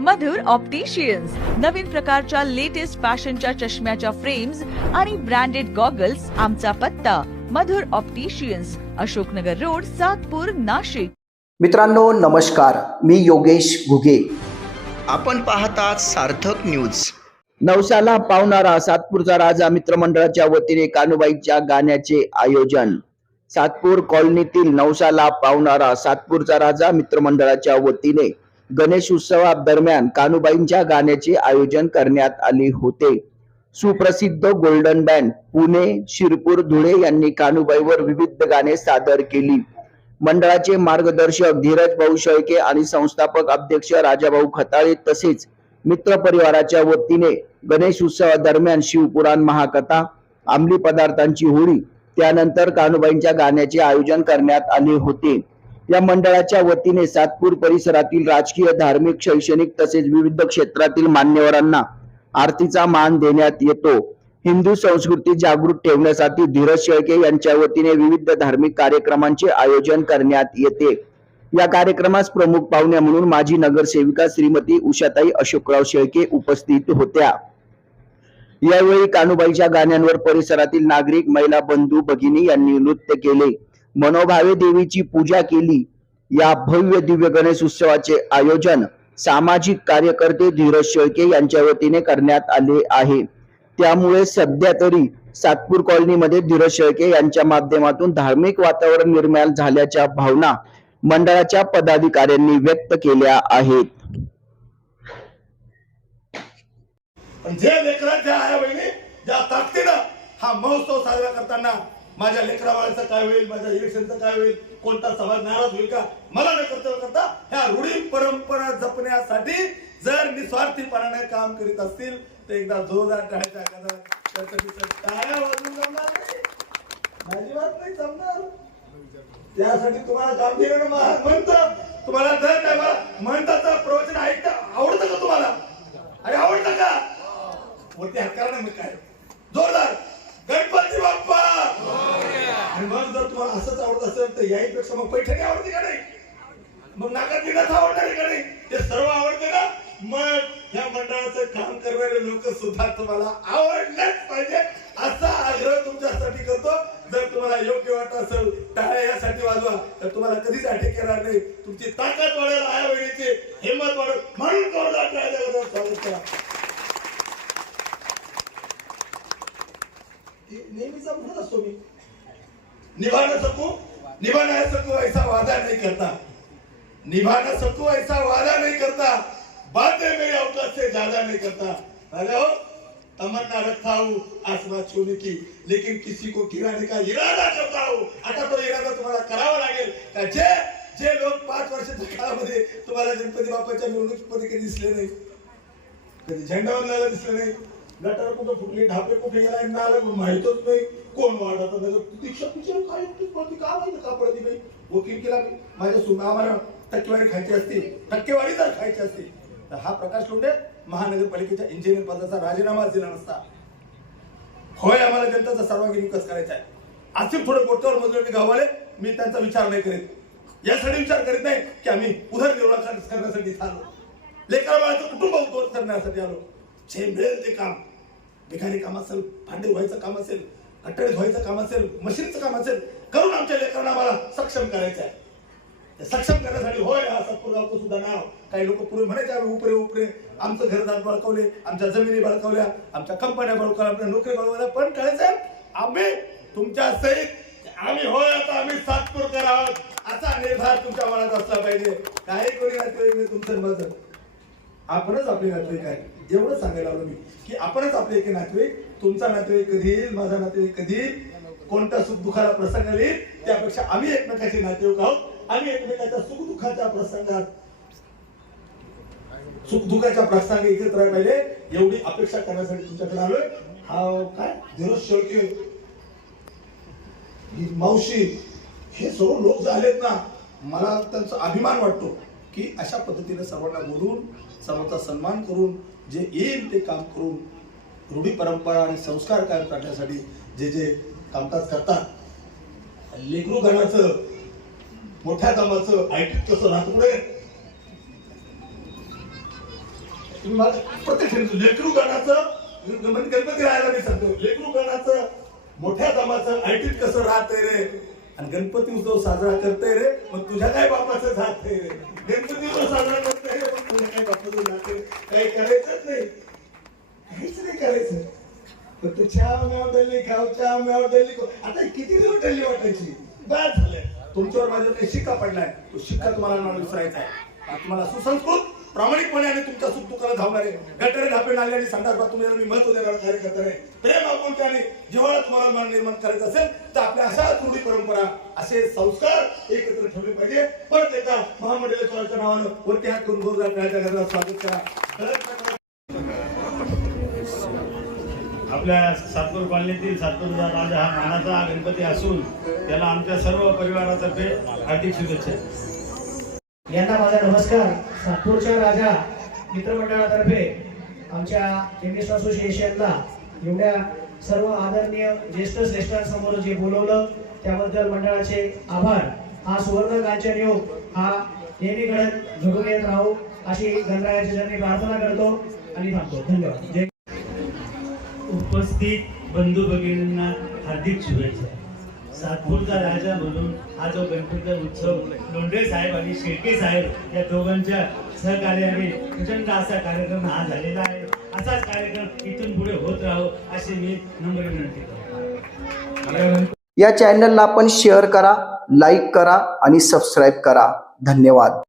मधुर opticians नवीन प्रकारच्या latest फॅशनच्या चष्म्याच्या फ्रेम्स आणि ब्रँडेड गॉगल्स आमचा पत्ता. Madhur opticians Ashoknagar road Satpur Nashik. मित्रांनो नमस्कार. मी योगेश घुगे. आपण पाहतात सार्थक न्यूज नवसाला पावणारा सातपूरचा राजा मित्रमंडळाच्या वतीने कानुबाईच्या गाण्याचे आयोजन. सातपूर कॉलनीतील नवसाला पावणारा सातपूरचा राजा मित्रमंडळाच्या वतीने. गणेश उत्सवादरम्यान कानुबाईंच्या गाण्याचे आयोजन करण्यात आले होते. सुप्रसिद्ध गोल्डन बँड पुणे शिरपूर धुळे यांनी कानुबाईवर विविध गाणे सादर केली. मंडळाचे मार्गदर्शक धीरज भाऊ शेळके आणि संस्थापक अध्यक्ष राजाभाऊ खताळे तसेच मित्र परिवाराच्या वतीने गणेश उत्सवादरम्यान शिवपुराण महाकथा अंमली पदार्थांची होळी त्यानंतर कानुबाईंच्या गाण्याचे आयोजन करण्यात आले होते. या मंडळाच्या वतीने सातपूर परिसरातील राजकीय धार्मिक शैक्षणिक तसेच विविध क्षेत्रातील मान्यवरांना आरतीचा मान देण्यात येतो. हिंदू संस्कृती जागृत ठेवण्यासाठी धीरज शेळके यांच्या वतीने विविध धार्मिक कार्यक्रमांचे आयोजन करण्यात येते. या कार्यक्रमास प्रमुख पाहुण्या म्हणून माजी नगरसेविका श्रीमती उषाताई अशोकराव शेळके उपस्थित होत्या. यावेळी कानुबाईच्या गाण्यांवर परिसरातील नागरिक महिला बंधू भगिनी यांनी नृत्य केले. मनोभावे देवीची पूजा केली. या भव्य दिव्य गणेश उत्सवाचे आयोजन सामाजिक कार्यकर्ते धीरज शेळके यांच्या वतीने करण्यात आले आहे. त्यामुळे सध्या तरी सातपूर कॉलनीमध्ये धीरज शेळके यांच्या माध्यमातून धार्मिक वातावरण निर्माण झाल्याच्या भावना मंडळाच्या पदाधिकाऱ्यांनी व्यक्त केल्या आहेत. जे लेकरांच्या आया बहिणी ज्या ताकदीनं हा महोत्सव साजरा करताना माझ्या लेकराबाळाचं काय होईल? माझ्या इलेक्शनचं काय होईल? कोणता समाज नाराज होईल का? मला न करता करता ह्या रूढी परंपरा जपण्यासाठी जर निस्वार्थीपणाने काम करीत असतील तर एकदा जोरदार टाळ्याच्या त्यासाठी टाळ्या जमणार नाही. अजिबात नाही जमणार. त्यासाठी तुम्हाला गांधी मा- म्हणतं तुम्हाला जर काय मला म्हणताचं प्रवचन ऐकतं आवडतं का तुम्हाला? अरे आवडतं का? वरती हक्काला मी काय जोरदार गणपती बाप्पा आणि मग जर तुम्हाला असंच आवडत असेल तर याहीपेक्षा मग पैठणी आवडते का नाही? मग आवडणार का नाही? ते सर्व आवडते ना मग या मंडळाचं काम करणारे लोक सुद्धा तुम्हाला आवडलेच पाहिजे. असा आग्रह तुमच्यासाठी करतो. जर तुम्हाला योग्य वाटत असेल टाळ्या यासाठी वाजवा. तर तुम्हाला कधीच अटक येणार नाही. तुमची ताकद वाढेल आया बहिणीची हिंमत वाढेल. म्हणून जोरदार टाळ्या स्वागत करा. नेहमीचा म्हणत असतो मी. सकू निभाना न सकू ऐसा वादा नहीं करता। निभाना सकू ऐसा वादा नहीं करता। बातें मेरे अवकाश से ज्यादा नहीं करता। राजा हो तमन्ना रखता हूँ आसमान छूने की। लेकिन किसी को गिराने का इरादा करता हूँ। आता तो इरादा तुम्हाला करावा लागेल। का जे जे लोक पाच वर्षाच्या काळामध्ये तुम्हाला गणपती बाप्पाच्या निवडणुकीमध्ये कधी दिसले नाही. कधी झेंडा दिसले नाही. गटार कुठं फुटली ढापे कुठे गेला नाला माहितच नाही. कोण वाढत नगर दीक्षा पिक्चर काय होती का माहिती का पळती नाही वकील केला मी. माझ्या सुना आम्हाला टक्केवारी खायची असते. टक्केवारी जर खायची असते. तर हा प्रकाश लोंढे महानगरपालिकेच्या इंजिनियर पदाचा राजीनामा दिला नसता. होय आम्हाला जनताचा सर्वांगीण विकास करायचा आहे. असे थोडे गोट्यावर मजुरी गावाले मी त्यांचा विचार नाही करीत. यासाठी विचार करीत नाही की आम्ही उदरनिर्वाह करण्यासाठी आलो लेकरा बाळाचं कुटुंब उद्ध्वस्त करण्यासाठी आलो. जे मिळेल ते काम. भिकारी काम असेल भांडे व्हायचं काम असेल कट्टडे धुवायचं काम असेल मशीनचं काम असेल करून आमच्या लेकरांना आम्हाला सक्षम करायचं आहे सक्षम करण्यासाठी होय हा सत्पुरगावचं सुद्धा नाव. काही लोक पूर्वी म्हणायचे आम्ही उपरे उपरे आमचं घरदार बळकवले आमच्या जमिनी बळकवल्या आमच्या कंपन्या बळकवल्या आपल्या नोकरी बळकवल्या. पण कळायचं आम्ही तुमच्या सहित आम्ही होय आता आम्ही सातपूरकर आहोत. असा निर्धार तुमच्या मनात असला पाहिजे. काही कोणी नाही तुमचं माझं. आपणच आपली नातेवाईक काय? एवढं सांगायला आलो मी की आपणच आपले एक नातेवाईक तुमचा नातेवाईक कधी येईल माझा नातेवाईक कधी येईल कोणत्या सुख दुखाला प्रसंग येईल त्यापेक्षा आम्ही एकमेकाचे नातेवाईक आहोत आम्ही एकमेकाच्या सुख दुःखाच्या प्रसंगात सुख दुःखाच्या प्रसंग एकत्र राहायला पाहिजे एवढी अपेक्षा करण्यासाठी तुमच्याकडे आलोय. हा काय? धीरज शेळके. मावशी हे सर्व लोक झालेत ना मला त्यांचा अभिमान वाटतो. की अशा पद्धतीने सर्वांना बोलून सर्वांचा सन्मान करून जे येईल ते काम करून रूढी परंपरा आणि संस्कार कायम करण्यासाठी जे जे कामकाज करतात. लेकरू गणाचं मोठ्या कामाचं ऐकत कसं राहत पुढे? प्रत्येक ठिकाणी लेकरू गणाचं म्हणजे गणपती राहायला मी सांगतो. लेकरू गणाचं मोठ्या कामाचं ऐटीत कसं राहतंय रे? आणि गणपती उत्सव साजरा करतय रे मग तुझ्या काय बापाचं जात रे? गणपती उत्सव साजरा करतय रे मग तुझ्या काय बापाचं जात काही करायचंच नाही. काहीच नाही करायचं. पण तू चहा म्याव डल्ली खाव चहा म्याव डल्ली आता किती दिवस ठरली वाटायची? बाद झालंय. तुमच्यावर माझ्यावर काही शिक्का पडलाय. तो शिक्का तुम्हाला मला विसरायचा आहे. तुम्हाला सुसंस्कृत प्रामाणिकपणे आणि तुमच्या सुख दुःखाला धावणारे. गटरे ढापे नाले आणि संडास मी महत्त्व देणारा कार्यकर्ता आहे प्रेम आपुलकी आणि जिव्हाळा तुम्हाला मान निर्माण करायचं असेल तर आपल्या अशा रूढी परंपरा असे संस्कार एकत्र ठेवले पाहिजे. परत एकदा महामंडळेश्वराच्या नावानं वरती हात करून गुरुदार खेळाच्या स्वागत करा. करा. आपल्या सातपूर कॉलनीतील सातपूरचा राजा हा मानाचा गणपती असून त्याला आमच्या सर्व परिवारातर्फे हार्दिक शुभेच्छा. यांना माझा नमस्कार. सातपूरच्या राजा मित्रमंडळातर्फे आमच्या केमिस्ट असोसिएशनला एवढ्या सर्व आदरणीय ज्येष्ठ श्रेष्ठांसमोर जे बोलवलं त्याबद्दल मंडळाचे आभार. हा सुवर्ण कांचन योग हा नेहमी घडत घडून येत राहू अशी गणरायाच्या चरणी प्रार्थना करतो आणि थांबतो. धन्यवाद. उपस्थित बंधू भगिनींना हार्दिक शुभेच्छा. सातपूरचा राजा म्हणून हा जो गणपतीचा उत्सव लोंढे साहेब आणि शेळके साहेब या दोघांच्या सहकार्याने प्रचंड असा कार्यक्रम हा झालेला आहे. असाच कार्यक्रम इथून पुढे होत राहो अशी मी नम्र विनंती करतो. या चॅनलला आपण शेअर करा लाईक करा आणि सबस्क्राईब करा. धन्यवाद.